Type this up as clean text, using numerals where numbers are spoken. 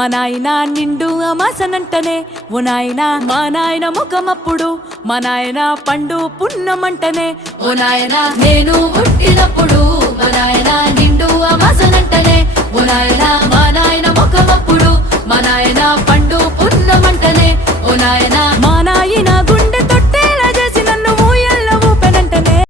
మా నాయన నిండు అమాసనంటనే ఓ నాయన మా నాయన ముఖమప్పుడు మా నాయన పండు పున్నమంటనే ఓ నాయన నేను పుట్టినప్పుడు మా నాయన నిండు అమాసనంటనే ఓ నాయన మా నాయన ముఖమప్పుడు మా నాయన పండు పున్నమంటనే ఓ నాయన మా నాయన